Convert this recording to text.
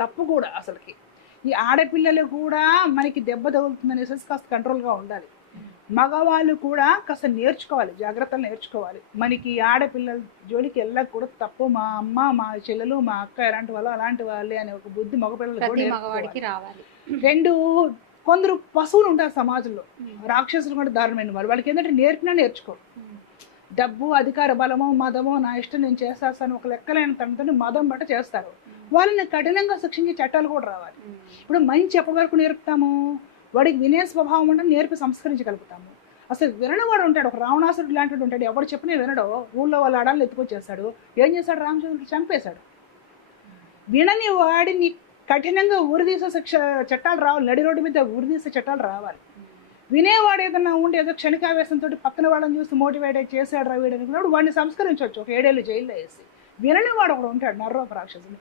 తప్పు కూడా అసలుకి. ఈ ఆడపిల్లలు కూడా మనకి దెబ్బ తగులుతుందనేసి కాస్త కంట్రోల్గా ఉండాలి. మగవాళ్ళు కూడా కాస్త నేర్చుకోవాలి, జాగ్రత్తలు నేర్చుకోవాలి. మనకి ఆడపిల్లల జోలికి వెళ్ళకూడదు, తప్పు, మా అమ్మ మా చెల్లెలు మా అక్క ఎలాంటి వాళ్ళు అలాంటి వాళ్ళే అనే ఒక బుద్ధి మగవాడికి రావాలి. 2, కొందరు పశువులు ఉంటారు సమాజంలో, రాక్షసులు కూడా దారుణమైన వాళ్ళు. వాళ్ళకి ఏంటంటే నేర్పినా నేర్చుకోరు. డబ్బు, అధికార బలమో, మదమో, నా ఇష్టం నేను చేస్తాను ఒక లెక్కలేని తనతో మదం బట్ట చేస్తారు. వాళ్ళని కఠినంగా శిక్షించే చట్టాలు కూడా రావాలి. ఇప్పుడు మంచి ఎప్పటి వరకు నేర్పుతాము, వాడికి వినే స్వభావం అంటే నేర్పి సంస్కరించగలుగుతాము. అసలు వినడవాడు ఉంటాడు, ఒక రావణాసురుడు లాంటి ఉంటాడు, ఎవడు చెప్పినా వినడో, ఊళ్ళో వాళ్ళ ఆడాలను ఎత్తుకొచ్చేస్తాడు. ఏం చేశాడు, రామచంద్రుడు చంపేశాడు. వినని వాడిని కఠినంగా ఉరిదీసే చట్టాలు రావాలి, నడి రోడ్డు మీద ఉరిదీసే చట్టాలు రావాలి. వినేవాడు ఏదన్నా ఉండి ఏదో క్షణికావేశంతో పక్కన వాళ్ళని చూసి మోటివేట్ చేశాడు రవీడు అనుకున్నాడు, వాడిని సంస్కరించవచ్చు, ఒక 7 ఏళ్ళు జైల్లో వేసి. వినని వాడు ఒకడు ఉంటాడు, నర్రోప రాక్షసుడు.